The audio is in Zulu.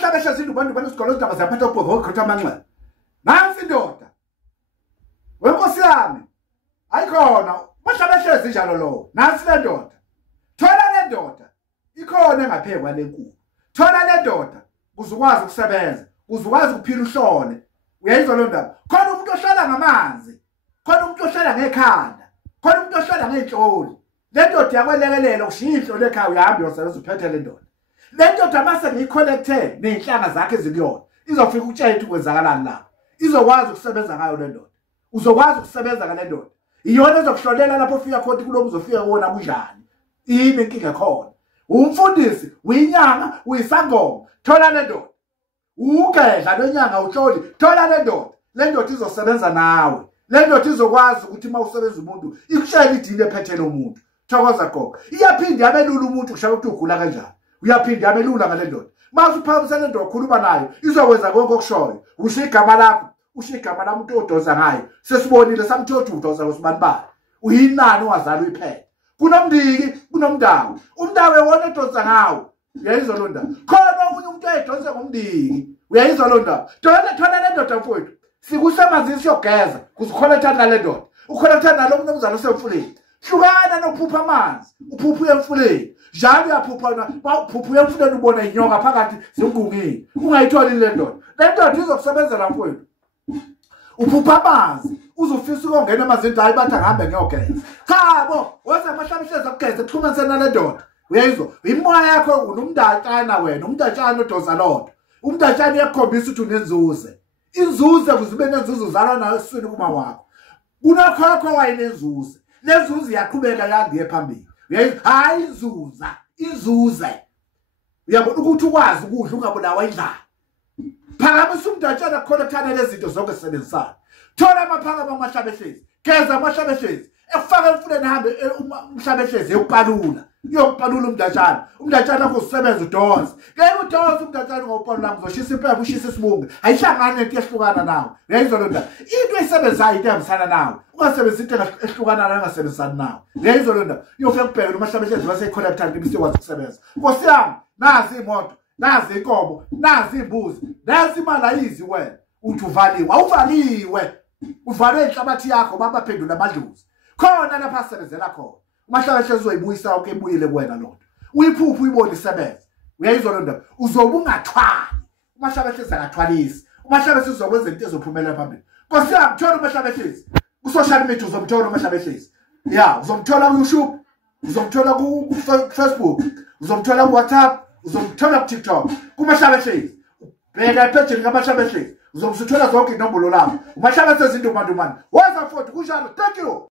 mahlabesha izinto bantu banesikolo indaba ziyaphatha ubhovu okhotha amanxeba nansi indoda wenkosi yami ayikhona mahlabesha izinjalo lo nansi le ndoda thola le ndoda ikhona engaphekwa lenkulu thola le ndoda uzukwazi ukusebenza uzukwazi ukuphila uhlole uyayizwa lo ndaba khona umuntu ohlala ngamanzi khona umuntu ohlala ngekhanda khona umuntu ohlala ngeenhloli le ndoda yakwelekelela ushiya inhlolo ekhaya uyahamba uyosebenza uphethe le ndoda le ndoda mase ngiyiconnecte nezinhlanga zakhe ezikuyona izofika ukutshela ukuthi kwenzakalani lapho izokwazi ukusebenza ngayo le ndoda uzokwazi ukusebenza ngale ndoda iyona ezokuhlolela lapho ufika khona kulo uzofika kuona kunjani yini inkinga khona umfundisi uyinyanga uyisangoma thola le ndoda ugedla lenyanga uhloli thola le ndoda izosebenza nawe le ndoda izokwazi ukuthi mawusebenza umuntu ikushayela idini ephethele umuntu thokoza gogo iyaphinda yabelula umuntu kushaya ukuthi ugula kanjani uyaphinda yabelula ngale ndoda mase uphakamisa le ndoda ukhuluma nayo izokwenza konke okushoyo ushiya igama lakho ushiya igama lami umuntu odosa ngayo sesibonile samthothi udosa ngosibani bani uyinani owazala uyiphethe kunomndiki kunomndawo umndawo wona odosa ngawo uyayizwa lo ndaba khona omunye umuntu ayidonse ngomndiki uyayizwa lo ndaba thola le ndoda mfowethu sikusemazisi yogeza kuzikhonekthana nale ndoda ukhonekthana nalo muntu omzalo osemfuleni hlukana nokuphupha amanzi uphupha emfuleni njalo uyaphupha emfuleni ubona inyoka phakathi zingungini ungayitholi le ndoda izokusebenzela mfowethu uphupha amanzi uzofisa ukungena emazini hayi bathi ahambe ngiyogeza chabo wase mahlabisheza ukugeza kuxhumanisene nale ndoda uyayizwa imoya yakho unomndatshana wena umndatshana odosa lodwa umndatshana yakhombisa ukuthi unenzuze inzuze kuzibe nenzuzo uzalwa nayo esiswini kuma wakho kunokhokho wayinenzuze lenzuzo iyaqhubeka yandiye phambili uyayizwa hayi inzuze uyabona ukuthi ukwazi ukudla ungabulawa indlala phakamisa umndatshana khonekthana lezinto zonke sisebenzisana thola amaphakama amahlabehlezi geza amahlabehlezi ekufaka emfuleni hambe umhlabehlezi yokuqalula uyokupalula umndatshana akho usebenza udonse ngeke udonse umndatshana ngopalula ngizoshisa impepho ushisa isibunge ayihlangani nento ehlukana nawe uyayizwa lo ndaba into esebenzayo into ehambisana nawe ungasebenzisi into ehlukana nayo ungasebenzisani nawe uyayizwa lo ndaba uyofika kubheka umahlabehlezi baseyiconnectana into isikwazi ukusebenza nkosi yami nazi imoto nazi inkomo nazi imbuzi nazi imalayizi wena uthi uvaliwe awuvaliwe uvalwe inhlabathi yakho babaphendula amadlozi khona lapha asebenzela khona umahlabehlezi uzoyibuyisa onke ibuyile kuwena lonto uyiphupha uyibona isebenza uyayizwa lo ndaba uzobe ungathwali umahlabehlezi akathwalisi umahlabehlezi uzokwenza into ezophumelela phambili nkosi yami thola umahlabehlezi ku-social media uzomthola umahlabehlezi ya uzomthola ku-YouTube uzomthola ku-Facebook uzomthola ku-WhatsApp uzomthola ku-TikTok kumahlabehlezi bheka ephejini kamahlabehlezi uzomsuthola zonke inombolo lapho umahlabehlezi indumandumane waza futhi kunjalo thank you.